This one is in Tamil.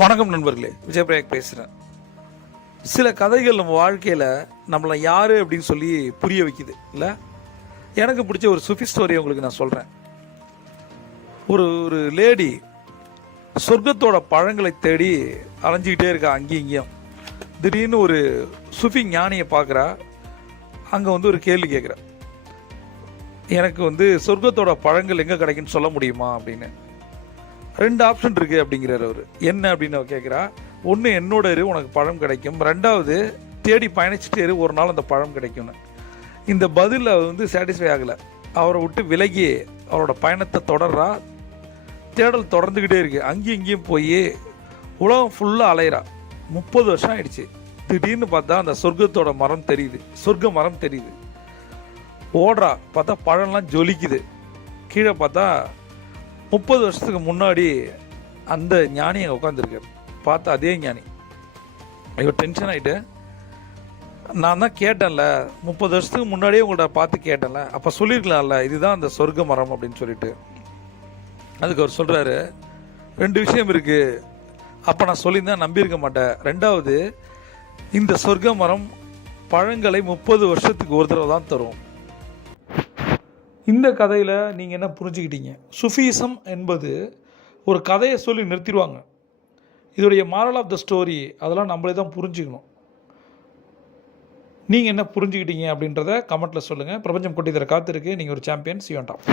வணக்கம் நண்பர்களே விஜயபிரயாக் பேசுகிறேன் சில கதைகள் நம்ம வாழ்க்கையில் நம்மளை யார் அப்படின்னு சொல்லி புரிய வைக்குது இல்லை? எனக்கு பிடிச்ச ஒரு சுஃபி ஸ்டோரி உங்களுக்கு நான் சொல்கிறேன் ஒரு ஒரு லேடி சொர்க்கத்தோட பழங்களை தேடி அலைஞ்சிக்கிட்டே இருக்கா அங்கேயும் இங்கேயும். திடீர்னு ஒரு சுஃபி ஞானியை பார்க்குறா அங்கே வந்து ஒரு கேள்வி கேட்குறா. எனக்கு வந்து சொர்க்கத்தோட பழங்கள் எங்கே கிடைக்குன்னு சொல்ல முடியுமா அப்படின்னு. ரெண்டு ஆப்ஷன் இருக்கு அப்படிங்கிறார் அவர். என்ன அப்படின்னு அவ கேட்குறா ஒன்று என்னோட இரு உனக்கு பழம் கிடைக்கும். ரெண்டாவது தேடி பயணிச்சுட்டு இரு ஒரு நாள் அந்த பழம் கிடைக்கும்னு. இந்த பதில் அவர் வந்து சாட்டிஸ்ஃபை ஆகலை. அவரை விட்டு விலகி அவரோட பயணத்தை தொடர்றா. தேடல் தொடர்ந்துக்கிட்டே இருக்கு. அங்கேயும் இங்கேயும் போய் உலகம் ஃபுல்லாக அலையிறா. முப்பது வருஷம் ஆயிடுச்சு. திடீர்னு பார்த்தா அந்த சொர்க்கத்தோட மரம் தெரியுது. சொர்க்க மரம் தெரியுது. ஓடுறா. பார்த்தா பழம்லாம் ஜொலிக்குது. கீழே பார்த்தா முப்பது வருஷத்துக்கு முன்னாடி அந்த ஞானி அங்கே உட்காந்துருக்காரு பார்த்த அதே ஞானி. ஐயோ டென்ஷன் ஆகிட்டு நான் தான் கேட்டேன்ல முப்பது வருஷத்துக்கு முன்னாடியே உங்கள்கிட்ட பார்த்து கேட்டேன்ல. அப்போ சொல்லியிருக்கலாம்ல இதுதான் அந்த சொர்க்க மரம் அப்படின்னு சொல்லிட்டு. அதுக்கு அவர் சொல்கிறாரு ரெண்டு விஷயம் இருக்குது அப்போ நான் சொல்லியிருந்தேன் நம்பியிருக்க மாட்டேன். ரெண்டாவது இந்த சொர்க்க மரம் பழங்களை முப்பது வருஷத்துக்கு ஒரு தடவை தான் தரும். இந்த கதையில் நீங்கள் என்ன புரிஞ்சுக்கிட்டீங்க? சுஃபிசம் என்பது ஒரு கதையை சொல்லி நிறுத்திடுவாங்க. இதோடைய மாரல் ஆஃப் த ஸ்டோரி அதெல்லாம் நம்மளே தான் புரிஞ்சுக்கணும். நீங்கள் என்ன புரிஞ்சுக்கிட்டீங்க அப்படின்றத கமெண்ட்டில் சொல்லுங்கள் பிரபஞ்சம் கொட்டி தர காத்திருக்கு. நீங்கள் ஒரு சாம்பியன் சியோன் டாப்